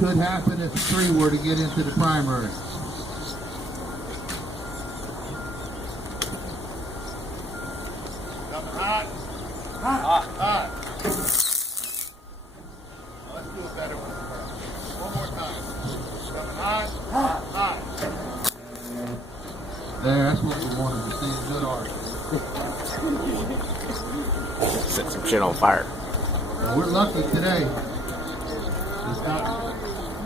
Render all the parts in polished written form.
could happen if the tree were to get into the primary. Coming hot. Hot. Hot. Let's do a better one. One more time. Coming hot. Hot. Hot. There, that's what we wanted to see. Good art. Set some shit on fire. Well, we're lucky today. It's not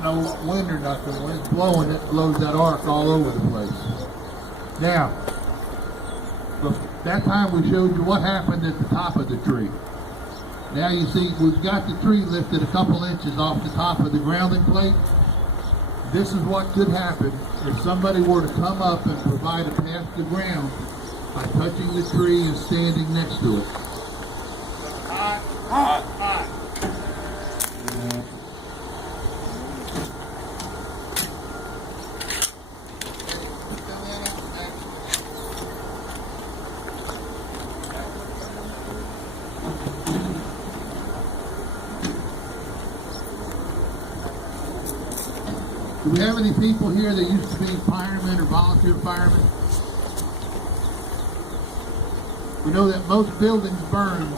no wind or nothing. When it's blowing, it blows that arc all over the place. Now, that time we showed you what happened at the top of the tree. Now you see we've got the tree lifted a couple inches off the top of the grounding plate. This is what could happen if somebody were to come up and provide a path to ground by touching the tree and standing next to it. Hot. Hot. Hot. Do we have any people here that used to be firemen or volunteer firemen? We know that most buildings burn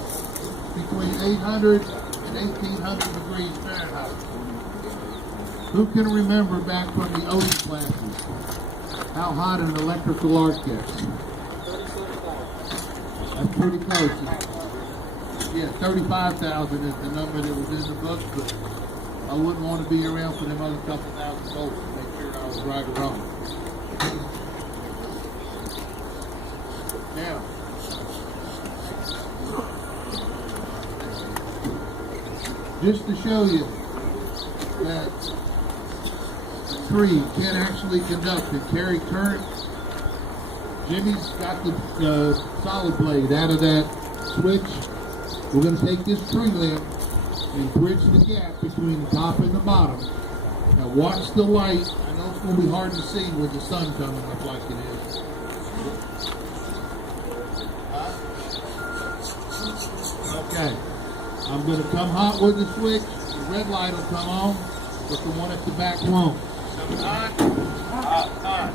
between 800 and 1800 degrees Fahrenheit. Who can remember back from the ocean classes how hot an electrical arc gets? That's pretty close. Yeah, 35,000 is the number that was in the book, but I wouldn't want to be around for them other couple thousand volts to make sure I was right or wrong. Now, just to show you that the tree can actually conduct and carry current, Jimmy's got the solid blade out of that switch. We're going to take this tree limb and bridge the gap between the top and the bottom. Now watch the light. I know it's going to be hard to see with the sun coming up like it is. Okay. I'm going to come hot with the switch. The red light will come on, but the one at the back won't. Hot. Hot. Hot.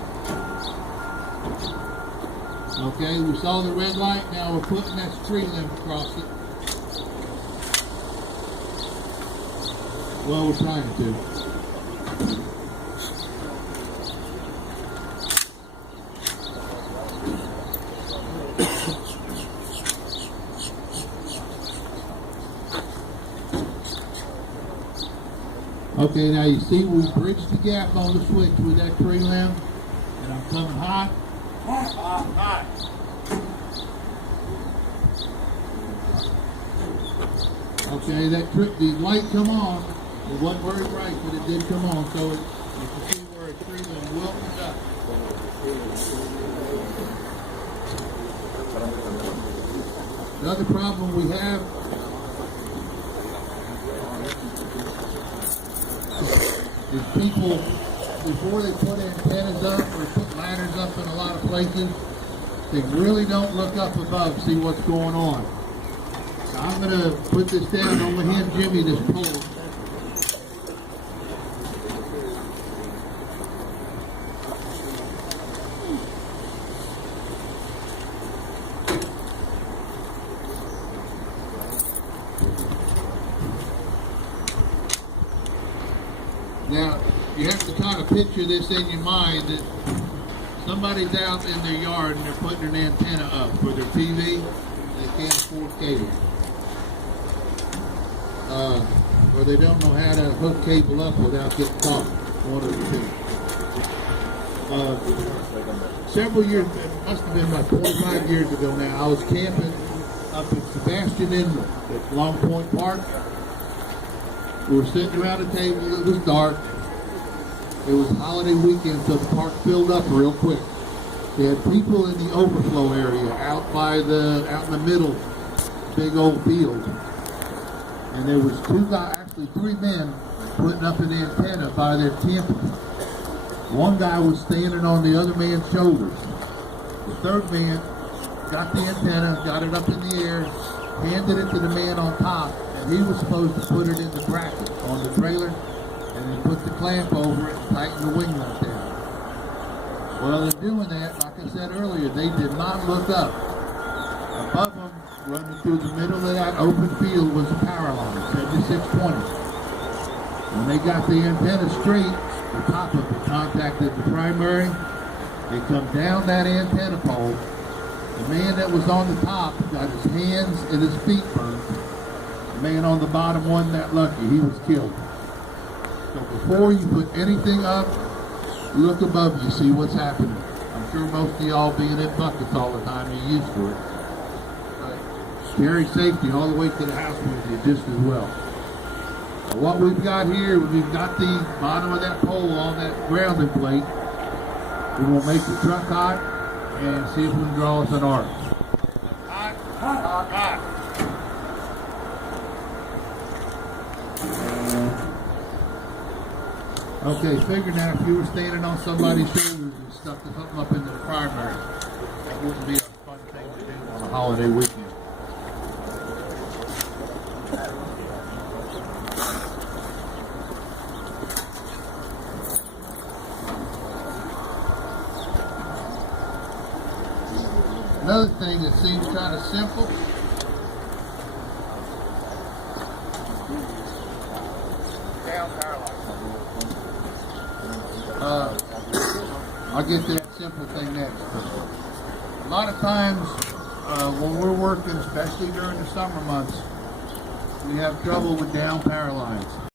Okay, we saw the red light. Now we're putting that tree limb across it. Well, we're trying to. Okay, now you see we bridged the gap on the switch with that tree limb, and I'm coming hot. Hot. Hot. Hot. Okay, the light come on. It wasn't very bright, but it did come on, so you can see where a tree limb will conduct. The other problem we have is people, before they put antennas up or put ladders up in a lot of places, they really don't look up above, see what's going on. Now, I'm going to put this down. I'm going to hand Jimmy this pole. Now, you have to kind of picture this in your mind that somebody's out in their yard and they're putting an antenna up for their TV. They can't afford cable. Or they don't know how to hook cable up without getting caught. One of the two. Several years, it must have been about 45 years ago now, I was camping up at Sebastian Inlet at Long Point Park. We were sitting around a table, it was dark. It was holiday weekend, so the park filled up real quick. They had people in the overflow area out in the middle, big old field. And there was three men putting up an antenna by their camping. One guy was standing on the other man's shoulders. The third man got the antenna, got it up in the air, handed it to the man on top, and he was supposed to put it in the bracket on the trailer, and then put put the clamp over it and tighten the wing nut down. Well, in doing that, like I said earlier, they did not look up. Above them, running through the middle of that open field was a power line, 7620. When they got the antenna straight, the top of it contacted the primary. They come down that antenna pole. The man that was on the top got his hands and his feet burned. The man on the bottom wasn't that lucky. He was killed. So before you put anything up, look above you, see what's happening. I'm sure most of y'all being in buckets all the time, you're used to it. But carry safety all the way to the house with you just as well. So what we've got here, we've got the bottom of that pole on that grounding plate. We're going to make the truck hot and see if we can draw us an arc. Hot, hot, hot. Okay, figure now if you were standing on somebody's shoulders and stuck something up into the primary, that wouldn't be a fun thing to do on a holiday weekend. Another thing that seems kind of simple, Down power line. I'll get to that simple thing next. A lot of times when we're working, especially during the summer months, we have trouble with down power lines.